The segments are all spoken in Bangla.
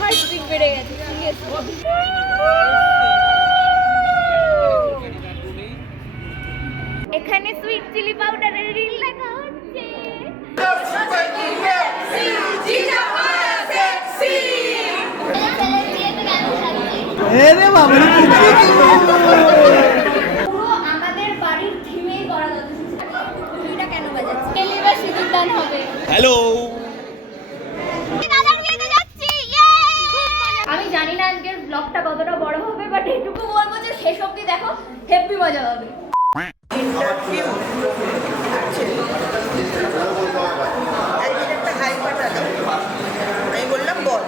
হার্টবিট বেড়ে গেছে সিরিয়াসলি। এখানে সুইট চিলি পাউডারের রিল লেখা হচ্ছে। আমাদের বাড়ির থিমেই করা যথেষ্ট। এটা কেন বাজাচ্ছে? এলিবার সিঁদুর দান হবে। হ্যালো, আমি জানি না আজকের ব্লগটা কতটা বড় হবে, বাট এটুকু বলবো যে শেষ অবধি দেখো, হেভি মজা হবে। একটা হাই পাঠালো, আমি বললাম বল,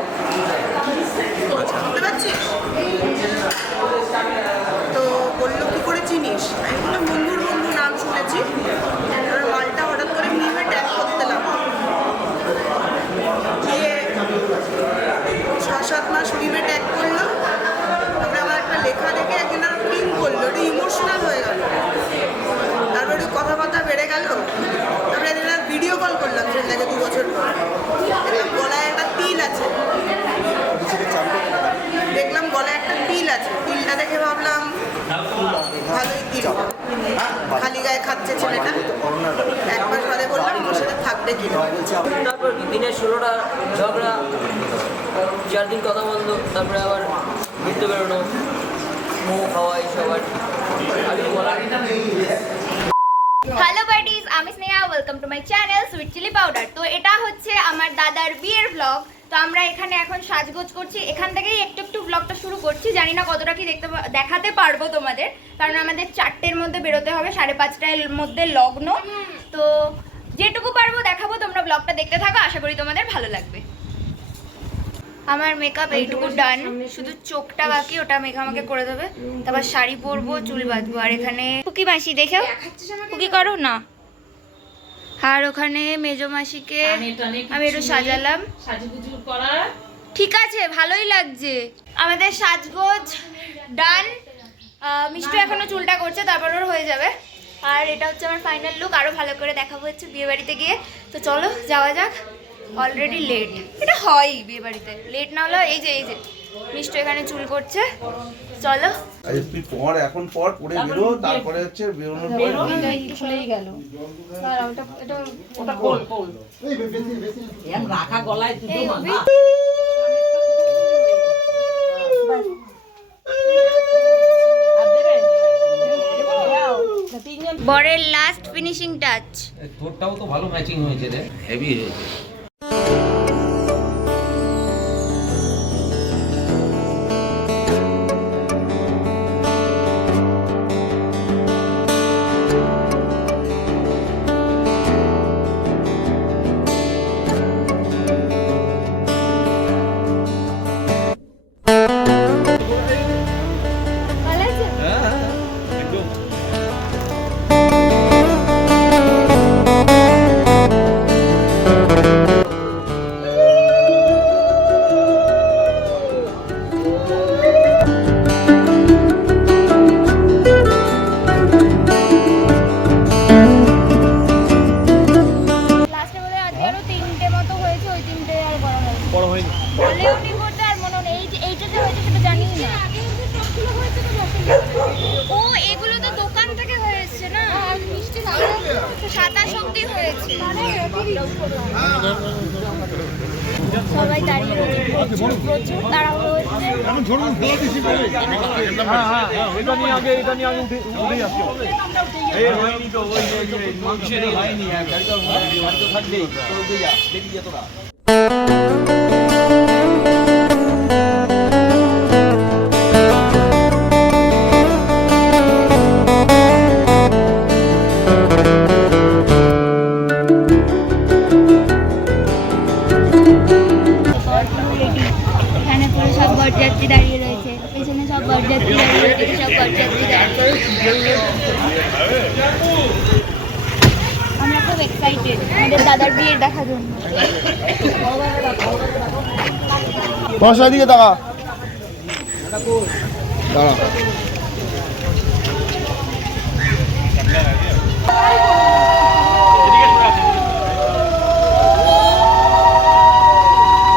বুঝতে পারছিস? তো বললো কি করে চিনিস? আমি বললাম বন্ধুর বন্ধু নাম শুনেছি। এবার মালটা হঠাৎ করে মিমে ট্যাগ করতে লাগলো, গিয়ে 6-7 মাস মিমে ট্যাগ করলো। তারপরে আমার একটা লেখা দেখে একদিন আর পিং করলো, একটু ইমোশনাল হয়ে গেল। তারপরে একটু কথাবার্তা বেড়ে গেল। তারপরে একদিন আর ভিডিও কল করলাম ছেলেটাকে 2 বছর পর। দেখলাম গলায় একটা তিল আছে, দেখলাম গলায় একটা তিল আছে। তিলটা দেখে ভাবলাম ভালোই তিল, খালি গায়ে খাচ্ছে ছেলেটা। 1 মাস বাদে বললাম ওর সাথে থাকবে কিনা। তারপর দিনের 16টা ঝগড়া, 4 দিন কথা বললো, তারপরে আবার ঘুরতে বেরোনো, মোমো খাওয়া, এইসব আর হ্যালো বাডিজ, আমি Sneha, welcome to my channel sweet chili powder. তো এটা হচ্ছে আমার দাদার বিয়ের ব্লগ। তো আমরা এখানে এখন সাজগোজ করছি, এখান থেকেই একটু একটু ব্লগটা শুরু করছি। জানি না কতটা কি দেখাতে পারবো তোমাদের, কারণ আমাদের 4টের মধ্যে বেরোতে হবে, 5:30টার মধ্যে লগ্ন। তো যেটুকু পারবো দেখাবো, তোমরা ব্লগটা দেখতে থাকো, আশা করি তোমাদের ভালো লাগবে। আমার মেকআপ এইটুকু ডান, শুধু চোখটা বাকি, ওটা মেকআপ আমাকে করে দেবে। তারপর শাড়ি পরবো, চুল বাঁধবো। আর এখানে পুকি মাসি, দেখো পুকি করো না। আর ওখানে মেজো মাসিকে আমি একটু সাজালাম, ঠিক আছে, ভালোই লাগছে। আমাদের সাজগোজ ডান। মিষ্টি এখনো চুলটা করছে, তারপর ওর হয়ে যাবে। আর এটা হচ্ছে আমার ফাইনাল লুক, আরো ভালো করে দেখাবো হচ্ছে বিয়ে বাড়িতে গিয়ে। তো চলো যাওয়া যাক, অলরেডি লেট। এটা হয় বিয়ে বাড়িতে, লেট না হলে। এই যে মিষ্টি এখানে চুল করছে, চলো। আরে তুই পর, এখন পর পরে বেরো, তারপরে হচ্ছে বেরোনোর পরে খুলেই গেল। আর ওটা কোল এম রাখা গলায় দুটো মাথা। বরের লাস্ট ফিনিশিং টাচ। তোরটাও তো ভালো ম্যাচিং হয়েছে রে, হেভি হয়েছে। ভালো আছে? লাস্টে বলে আজকেরও 3টে মতো হয়েছে, ওই 3টে আর বড় হয়নি। বলেও নি করতে, আর মনে নেই এইটা যে হয়েছে সেটা জানি না। ও এগুলো তো দোকান থেকে হয়ে এসছে না, মিষ্টি 27 অব্দি হয়েছে। সবাই দাঁড়িয়ে রয়েছে, প্রচুর তাড়াহুড়ো হচ্ছে। এটা নিয়ে আগে উঠেই আসছে। এই হয়নি তো, ওই মাংসের হয়নি, গাড়িটা থাকবেই, দেখি যতটা। এখানে পুরো সব বরযাত্রী দাঁড়িয়ে রয়েছে, পেছনে সব বরযাত্রী দাঁড়িয়ে রয়েছে, সব বরযাত্রী দাঁড়িয়ে রয়েছে। আমরা খুব এক্সাইটেড আমাদের দাদার বিয়ে দেখার জন্য। বর্ষা দিকে দাঁড়া দাঁড়া।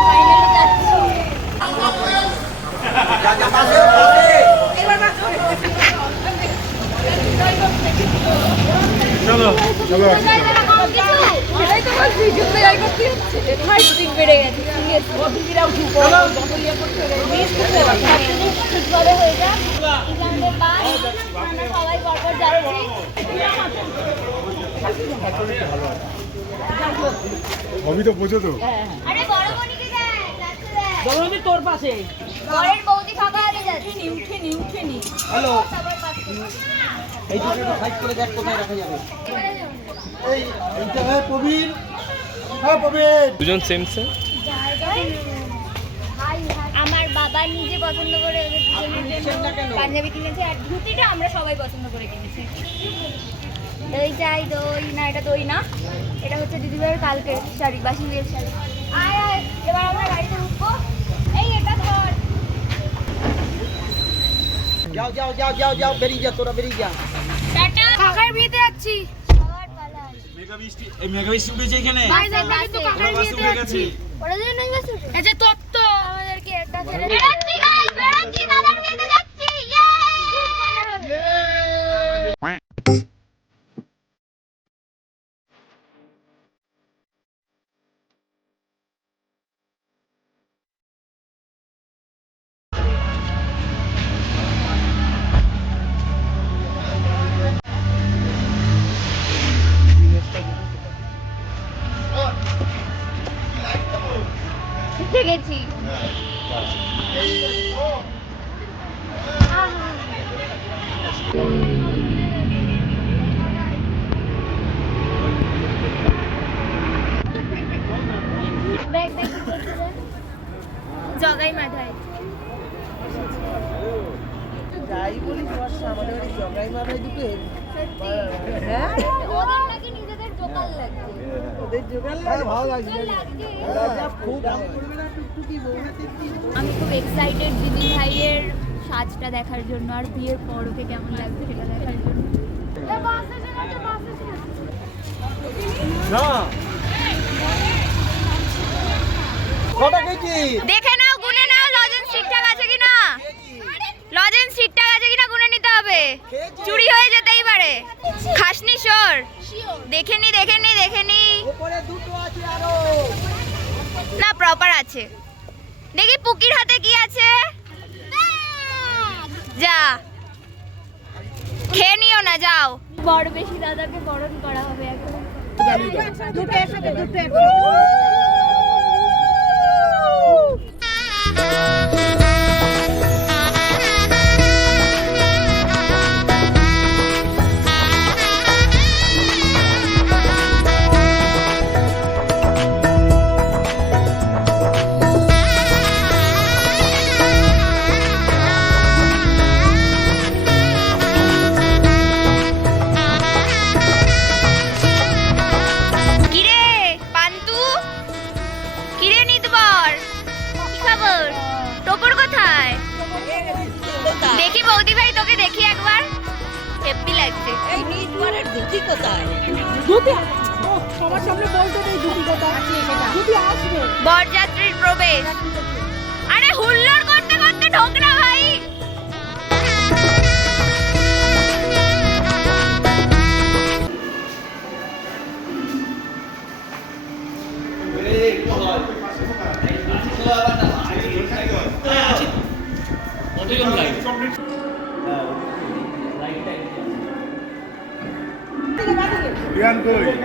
ফাইনালি যাচ্ছি। কি হচ্ছে হার্টবিট বেড়ে গেছে পরে হয়ে যাক আমাদের বাস আমরা সবাই পরপর যাচ্ছি আমি তো বোঝো তো আরে বড় বনিকে দেয় আমি তোর পাশে বরের বৌদি ফাঁকা হয়ে যাচ্ছে উঠেনি হ্যালো সবার পাশে এই দুটো সাইড করে দেখ কোথায় রাখা যাবে এইটা হয় প্রবীণ হ্যাঁ প্রবীণ দুজন সেম সেম আমার বাবা নিজে পছন্দ করে ওদের দুজনের জন্য পাঞ্জাবি কিনেছে আর ধুতিটা আমরা সবাই পছন্দ করে কিনেছি দই চাই দই না এটা দই না এটা হচ্ছে দিদিভাইয়ের কালকের শাড়ি বাসি বিয়ের শাড়ি আয় আয় এবার আমরা গাড়িতে উঠবো এই এটা ধর যাও যাও যাও যাও যাও বেরিয়ে যা তোরা বেরিয়ে যা টাটা কাকার বিয়েতে যাচ্ছি সবার পালা মেগাবিস্ট উঠেছে এখানে কাকার বিয়েতে যাচ্ছি ওরা যে নাই বাস এই যে তত্ত্ব আমাদেরকে এটা ছেড়ে বেরাচ্ছি গাইস বেরাচ্ছি দাদার বিয়েতে যাচ্ছি উঠে গেছি জগাই মাথায় যাই বলি বর্ষা আমাদের বাড়ি জগাই মাথায় দুটো হ্যাঁ ওদের নাকি নিজেদের জোকাল লাগছে ওদের জোগাড় লাগে ভালো লাগছে খুব দাম করবে না টুকটুকি বৌমাতে আমি খুব এক্সাইটেড দিদি ভাইয়ের সাজটা দেখার জন্য আর বিয়ের পর ওকে কেমন লাগছে সেটা দেখার জন্য না কটা খেয়েছি দেখে নাও গুনে নাও লজেন্স ঠিকঠাক আছে কিনা লজেন্স ঠিকঠাক আছে কিনা গুনে নিতে হবে চুরি হয়ে যেতেই পারে খাসনি শোর দেখেনি উপরে দুটো আছে আরো না প্রপার আছে দেখি পুকির হাতে কি আছে যা খেয়ে নিও না যাও বড় বেশি দাদাকে বরণ করা হবে এখন দুটো একসাথে কিরে পান্তু কিরে নিতবর কি খবর টোপর কোথায় দেখি বৌদি ভাই তোকে দেখি একবার হেপি লাগছে এই নিজবারের ধুতি কোথায়? বরযাত্রীর প্রবেশ আরে হুল্লোড় করতে করতে ঢোক না ভাই রিয়ান কই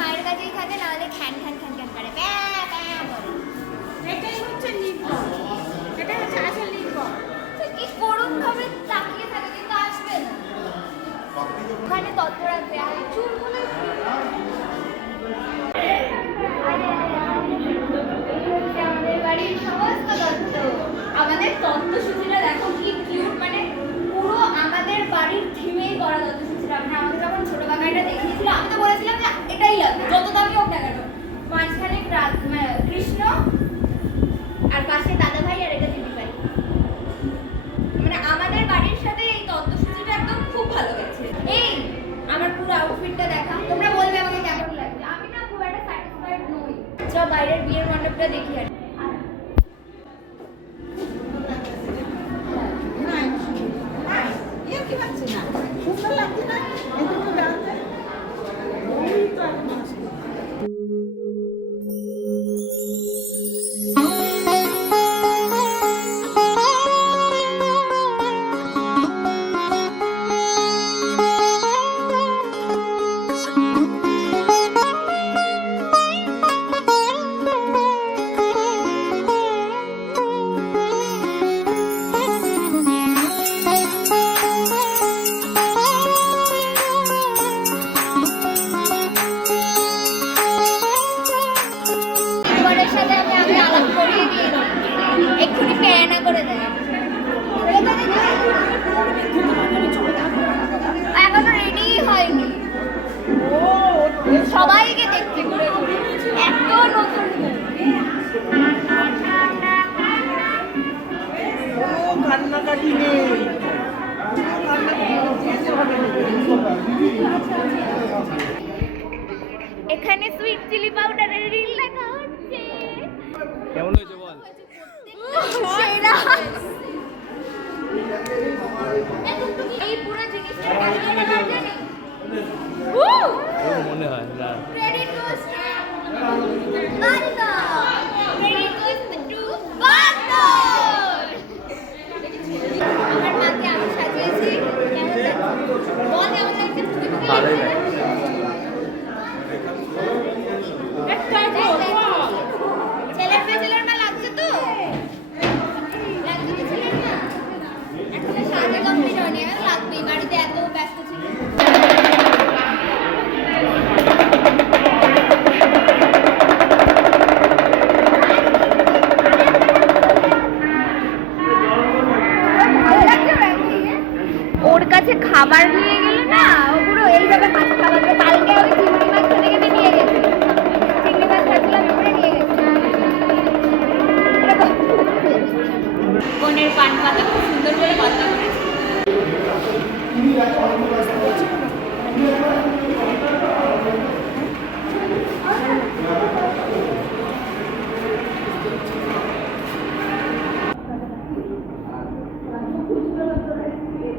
মায়ের কাছেই থাকে নাহলে খ্যান খ্যান খ্যান খ্যান করে প্যা প্যা বলে এটাই হচ্ছে নির্ভর এটা হচ্ছে আসল নির্ভর কি করুণ ভাবে তাকিয়ে থাকে কিন্তু আসবে না ওখানে তথ্য রাখবে আর চুল বলে আমাদের বাড়ির সমস্ত তথ্য আমাদের তথ্যসূচিটা দেখো কি কিউট মানে পুরো আমাদের বাড়ির থিমেই করা তথ্যসূচিটা মানে আমাদের যখন ছোট বাগানটা দেখিয়েছিল আমি তো বলেছিলাম যে এটাই লাগবে যত দামি হোক না কেন মাঝখানে কৃষ্ণ আর পাশে হয়নি। এখানে সুইট চিলি পাউডারের রিল লেখা হচ্ছে। কেমন হয়েছে বল? সেরা। এই পুরো জিনিসটা কেমন লাগে জানি? মনে হয় না। Credit goes to Banda. Credit goes to Banda. আমার মাকে আমি সাজিয়েছি। কেমন লাগছে? বল কেমন লাগছে? ভালোই লাগছে। ছেলের মা লাগছে তো? লাগছে তো ছেলের মা? এখনো সাজে কমপ্লিট হয়নি, এখন লাগবেই, বাড়িতে এত ব্যস্ত ছিল। ওর কাছে খাবার নিয়ে গেলে না, ও পুরো এইভাবে হাত খাওয়াবে। কালকে আমি চিংড়ি মাছ খেতে খেতে নিয়ে গেছি, চিংড়ি মাছ খাচ্ছিলাম এবারে নিয়ে গেছি। বোনের পান পাতা খুব সুন্দর করে পাতা করেছে।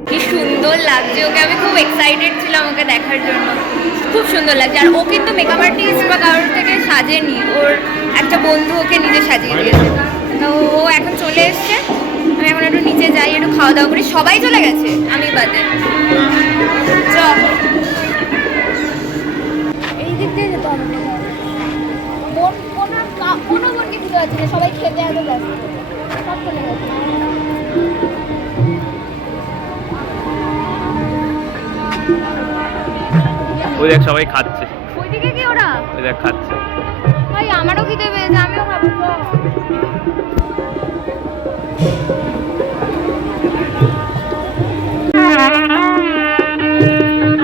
কি সুন্দর লাগছে ওকে, আমি খুব এক্সাইটেড ছিলাম ওকে দেখার জন্য। খুব সুন্দর লাগছে। আর ও কিন্তু মেকআপ আর্টিস্ট বা কারোর থেকে সাজেনি, ওর একটা বন্ধু ওকে নিজে সাজিয়ে দিয়েছে। তো ও এখন চলে এসছে, আমি এখন একটু নিচে যাই, একটু খাওয়া দাওয়া করি। সবাই চলে গেছে আমি বাদে। চ এই দিক দিয়ে যেতে হবে। কোনো বোনকে দিতে পারছি না, সবাই খেতে এত ব্যস্ত, সব চলে গেছে। ওই দেখ সবাই খাচ্ছে, ওইদিকে কি ওরা? ওই দেখ খাচ্ছে। ভাই আমারও খিদে পেয়েছে, আমিও খাবো।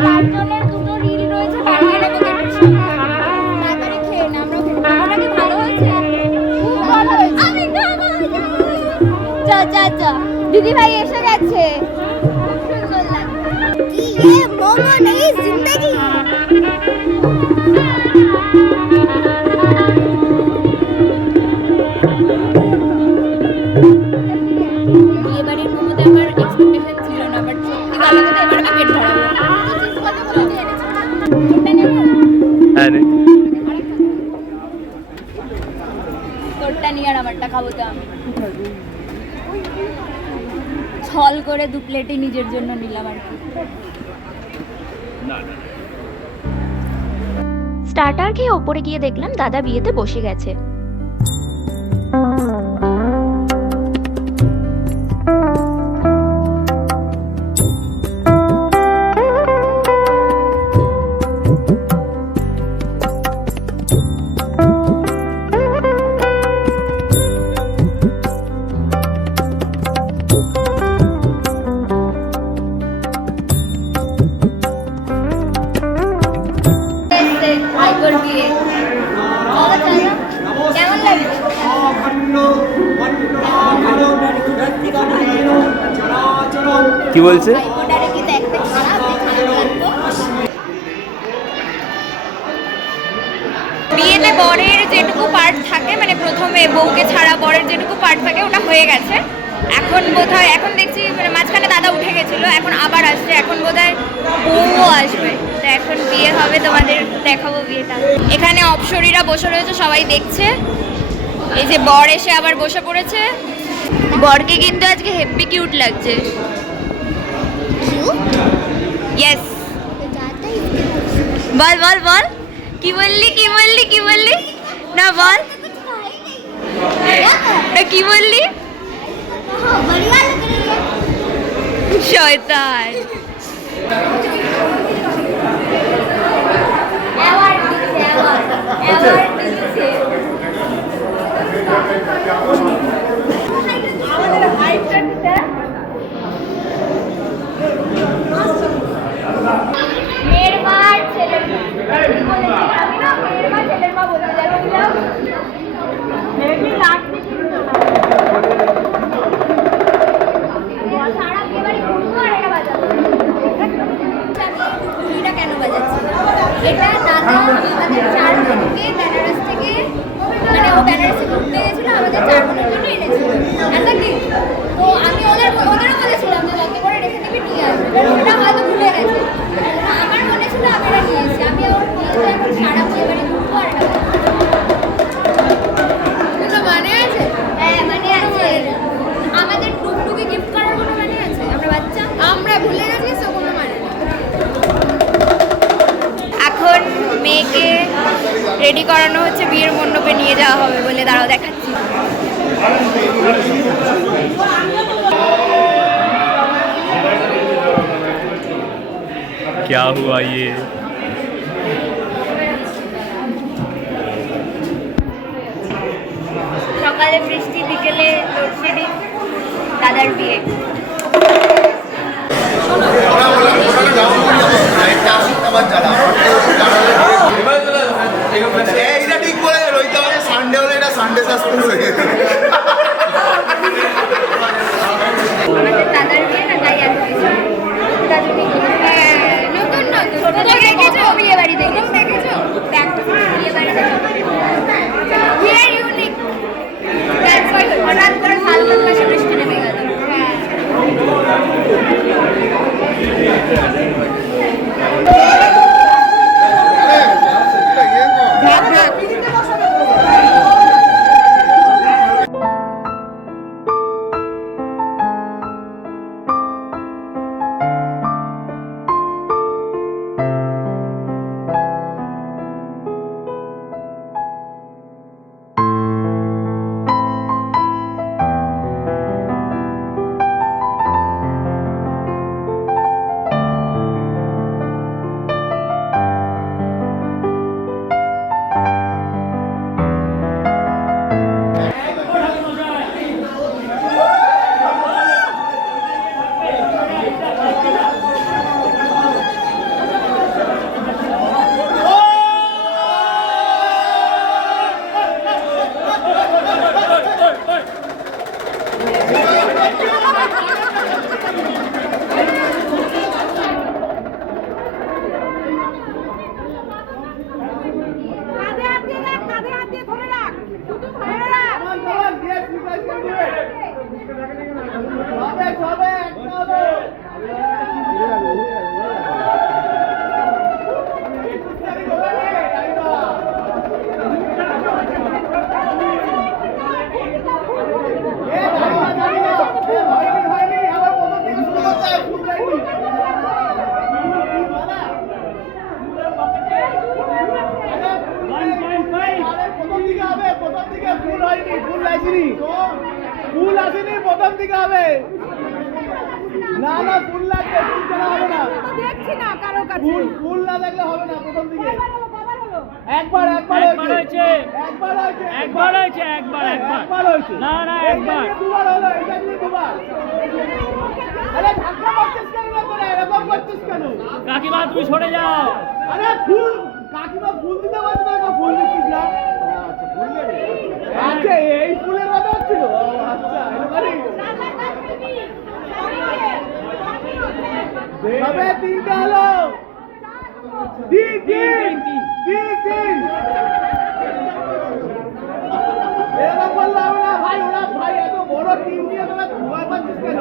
চারজনের দুটো রিল রয়েছে, বানিয়ে নেবো গেটের সামনে। তাড়াতাড়ি খেয়ে না, আমরাও খেতে পারবো। ওটা কি ভালো হয়েছে? খুব ভালো হয়েছে। আমি খাবো। দিদি ভাই এসে গেছে, খুব সুন্দর লাগছে। কি ये मोमो नहीं जिंदगी। বিয়ে বাড়ির মোমোতে আমার এক্সপেকটেশন ছিল না, বাট সত্যি ভালো কথা, এবার আমি পেট ভরাবো। হ্যাঁ রে। তোরটা নিয়ে আর আমারটা খাবো তো আমি। ছল করে 2 প্লেটই নিজের জন্য নিলাম আর কি। না না স্টার্টার খেয়ে ওপরে গিয়ে দেখলাম দাদা বিয়েতে বসে গেছে। আইকর বিয়ে কেমন লাগছে? কি বলছে? আইকোটারে কি দেখতে খারাপ, দেখতে লাগতো। বিয়েতে বরের যেটুকু পার্ট থাকে, মানে প্রথমে বউকে ছাড়া বরের যেটুকু পার্ট থাকে ওটা হয়ে গেছে। এখন বোধহয়, এখন দেখছি মানে মাঝখানে দাদা উঠে গেছিল, এখন আবার আসছে, এখন বোধহয় বউও আসবে। তো এখন বিয়ে হবে, তোমাদের দেখাবো বিয়েটা। এখানে অপসরীরা বসে রয়েছে, সবাই দেখছে। এই যে বর এসে আবার বসে পড়েছে। বরকে কিন্তু আজকে হেভি কিউট লাগছে। ইয়েস, বল বল বল, কি বললি কি বললি কি বললি? না বল না, কি বললি? শয়তান। মেয়ের মা আর ছেলের মা, আমি না মেয়ের মা ছেলের মা বলতে যাচ্ছিলাম। লাগছে কিন্তু এটা দাদা আমাদের 4 বোনকে বেনারস থেকে, মানে ও বেনারসে ঘুরতে গেছিল, আমাদের 4 বোনের জন্য এনেছিল একটা গিফট। তো আমি ওদেরও বলেছিলাম যে যাতে করে রেখে দিবি নিয়ে আসবে, ওটা হয়তো ভুলে গেছে। আমার মনে ছিল আমি এটা নিয়ে এসেছি, আমি ওর নিয়েছি, এখন সারা বিয়ে বাড়ি ঘুরবো আর এটা কিন্তু মানে আছে। হ্যাঁ মানে আছে, আমাদের টুকটুকি গিফট করার কোনো মানে আছে? আমরা বাচ্চা, আমরা ভুলে গেছি, সো কোনো মানে নেই। এখন মেয়েকে রেডি করানো হচ্ছে, বিয়ের মণ্ডপে নিয়ে যাওয়া হবে বলে। দাঁড়াও দেখাচ্ছি। क्या हुआ ये? সকালে বৃষ্টি, বিকেলে লোডশেডিং, দাদার বিয়ে। এইটা ঠিক বলে রইতে হবে, সানডে হলে এটা সানডে সাসপেন্স হয়ে গেছে। আমাদের দাদার বিয়ে না, তাই আর কি। নতুন নতুন ছোট থেকে দেখেছো বিয়ে বাড়ি দেখেছো? বিয়ে বাড়ি ইউনিক। হঠাৎ করে ফাল্গুন মাসে বৃষ্টি নেমে গেল। ফুল আসেনি, প্রথম দিকে হবে। না না, ফুল লাগবে, ফুল ছাড়া হবে না। দেখছি না কারো কাছে। ফুল না দেখলে হবে না প্রথম দিকে। একবার হয়েছে। না না, একবার। দুবার হলো, এটা নিয়ে দুবার। আরে ধাক্কা মারছিস কেন রে তোরা? এরকম করছিস কেন? কাকিমা তুমি সরে যাও। আরে ফুল, কাকিমা ফুল দিতে পারবে না, ফুল দিচ্ছিস না। আচ্ছা, ফুল দেবে। আচ্ছা, এই ফুলের কথা হচ্ছিল। আচ্ছা, তবে তিনটা হলো। তিন। এরকম বললে হবে না ভাই, ওরা ভাই এত বড় টিম নিয়ে তোরা ভয় পাচ্ছিস কেন?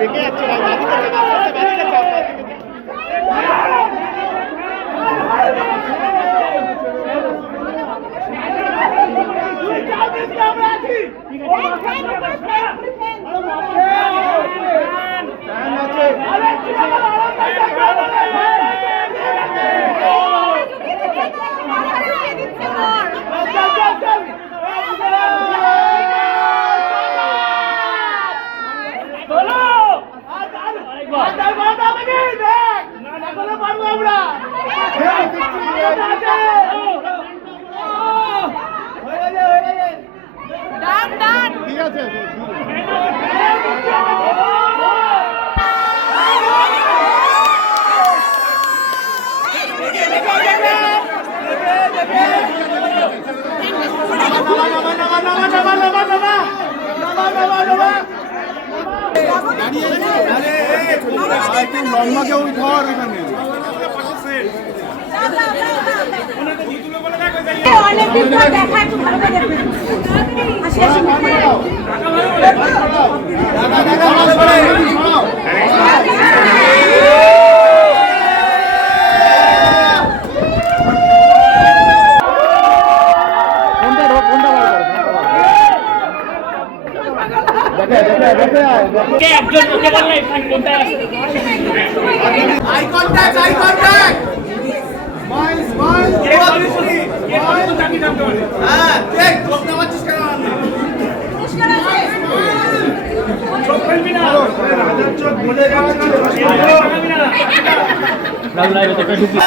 বেঁকে যাচ্ছে ভাই, ঠিক আছে লম্বাকে ওই ধর এখানে অনেকদিন পর দেখা, একটু ভালো করে দেখবেন। আর শেষ মুহূর্তে একজন বলতে পারলে কোনটা আছে আই কন্টাক্ট হ্যাঁ দেখ চোখ নামাচ্ছিস কেন চোখ ফেলবি না রাজার চোখ বলে যাচ্ছে লাল লাইভে তো ঢুকি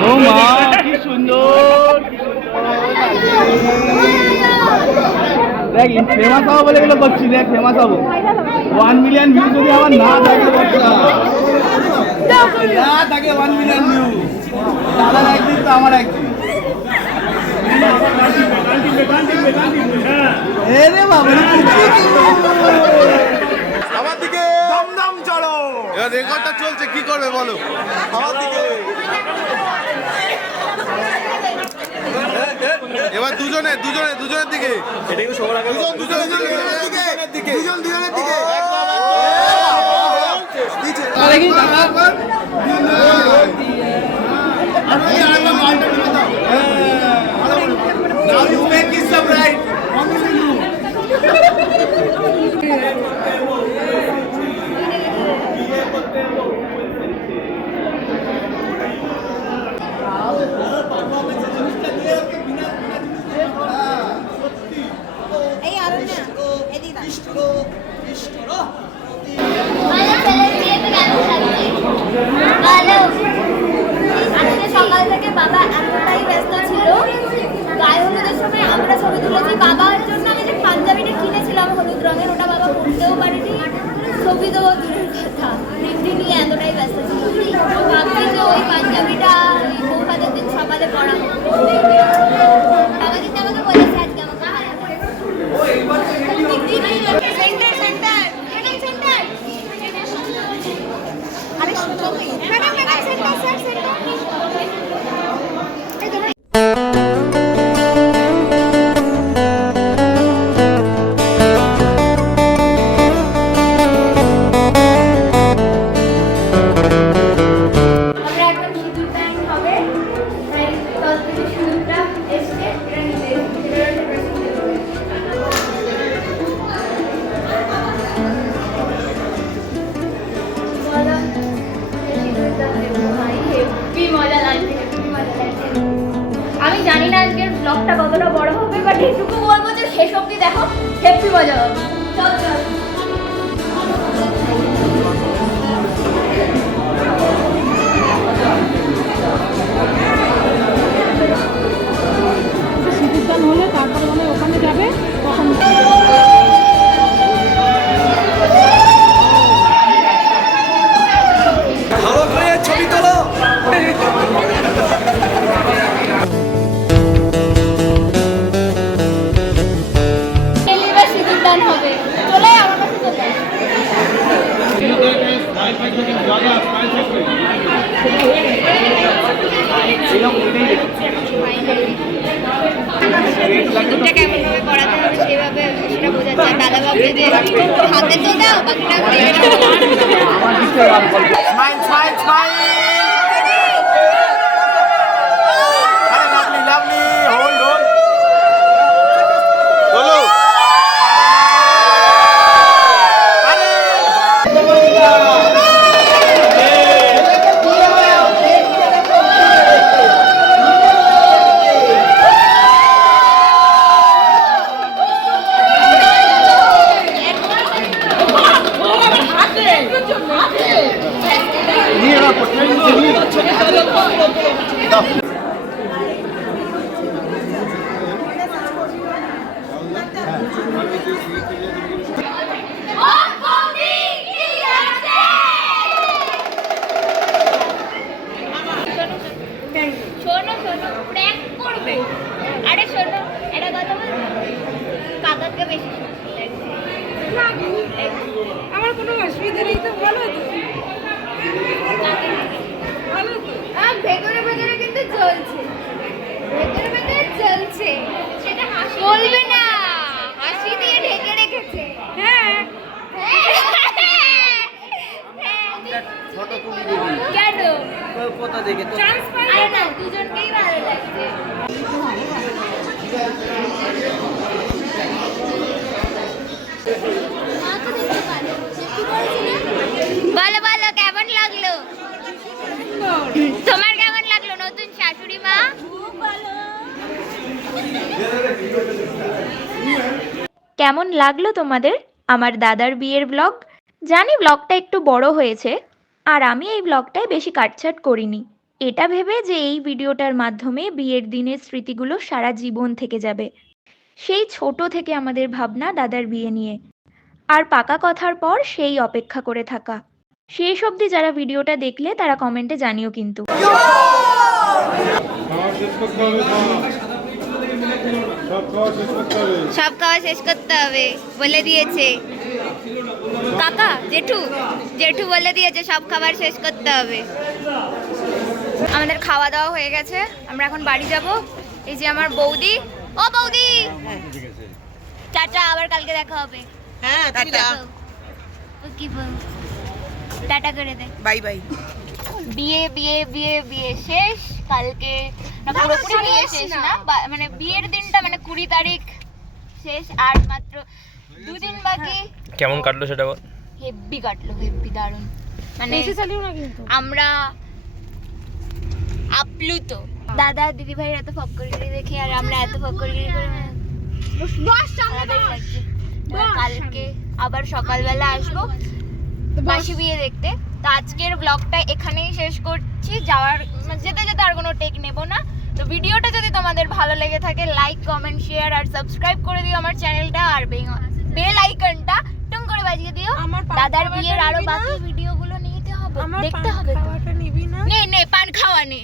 ও মা কি সুন্দর দেখ ফেমাস হবো বলে গেলে করছি দেখ ফেমাস হবো 1 মিলিয়ন ভিউ যদি আমার না থাকে না থাকে 1 মিলিয়ন ভিউ দাদার একদিন তো আমার একদিন রে বাবা আমার দিকে দমদম চলো এবার রেকর্ডটা চলছে কি করবে বলো আমার দিকে এবার দুজনের দিকে এটা কিন্তু সবার আগে দুজনের দিকে Now you make it some right. সকাল থেকে বাবা এতটাই ব্যস্ত ছিল গায়ে হলুদের সময় আমরা ছবি তুলেছি বাবার জন্য আমি যে পাঞ্জাবিটা কিনেছিলাম হলুদ রঙের ওটা বাবা পরতেও পারেনি ছবি তো দূরের কথা মেহেন্দি নিয়ে এতটাই ব্যস্ত ছিল তো ভাবছি যে ওই পাঞ্জাবিটা ওই বৌভাতের দিন সকালে পরা বাবা কিন্তু আমাকে বলেছে আজকে আমাকে সেন্টার সেন্টার এটাই সেন্টার আরে madam madam centre sir centre আমি জানি না আজকের ব্লগটা কতটা বড় হবে বাট এটুকু বলবো যে শেষ অবধি দেখো হেপি মজা হবে চল চল সিঁদুরটা কেমন ভাবে পড়াতে হবে সেভাবে সেটা বোঝা যায়। দাদা ভাবছে যে হাতে তো দাও, বাকিটা স্মাইল স্মাইল স্মাইল আরে লাভলি লাভলি হোল্ড হোল্ড চলো আরে শোনো শোনো প্র্যাঙ্ক করবে। আরে শোনো এটা কথা বলবো, কাকাকে বেশি সুন্দর লাগছে। আমার কোনো অসুবিধা নেই তো, ভালো তো ভালো তো। ভেতরে ভেতরে কিন্তু জ্বলছে, ভেতরে ভেতরে জ্বলছে। সেটা হাসি বলবে না, হাসি দিয়ে ঢেকে রেখেছে। হ্যাঁ ফটো তুলি দিবি কেন? কথা দেখে তো আরে না, দুজনকেই ভালো লাগছে। বলো বলো কেমন লাগলো? তোমার কেমন লাগলো নতুন শাশুড়ি মা? কেমন লাগলো তোমাদের আমার দাদার বিয়ের ব্লগ? জানি ব্লগটা একটু বড় হয়েছে, আর আমি এই ব্লগটায় বেশি কাটছাট করিনি, এটা ভেবে যে এই ভিডিওটার মাধ্যমে বিয়ের দিনের স্মৃতিগুলো সারা জীবন থেকে যাবে। সেই ছোট থেকে আমাদের ভাবনা দাদার বিয়ে নিয়ে, আর পাকা কথার পর সেই অপেক্ষা করে থাকা। শেষ অবধি যারা ভিডিওটা দেখলে তারা কমেন্টে জানিও কিন্তু। সব খাওয়া শেষ করতে হবে বলে দিয়েছে কাকা। জেঠু জেঠু বলে দিয়েছে সব খাবার শেষ করতে হবে। আমাদের খাওয়া দাওয়া হয়ে গেছে, আমরা এখন বাড়ি যাব। এই যে আমার বৌদি, ও বৌদি টাটা, আবার কালকে দেখা হবে। হ্যাঁ টাটা। ও কি বল, টাটা করে দে। Bye bye. বিয়ে বিয়ে বিয়ে বিয়ে শেষ কালকে, না পুরোপুরি বিয়ে শেষ না, মানে বিয়ের দিনটা মানে 20 তারিখ শেষ, আর মাত্র 2 দিন বাকি। কেমন কাটলো সেটা বল। হেভি কাটলো, হেভি দারুণ। মানে বেশি চালিও না কিন্তু। আমরা আপ্লুত, দাদা দিদি ভাইয়ের এত ফক্করগিরি দেখে আর আমরা এত ফক্করগিরি করে আলাদাই লাগছে। কালকে আবার সকালবেলা আসবো মাসি বিয়ে দেখতে। তো আজকের ব্লগটা এখানেই শেষ করছি, যেতে যেতে আর কোনো টেক নেব না। তো ভিডিওটা যদি তোমাদের ভালো লেগে থাকে লাইক কমেন্ট শেয়ার আর সাবস্ক্রাইব করে দিও আমার চ্যানেলটা, আর বেল আইকনটা টুং করে বাজিয়ে দিও। দাদার বিয়ের আরো বাকি ভিডিওগুলো নিতে হবে, দেখতে হবে। খাওয়াটা নিবি না? নে পান খাওয়া নে।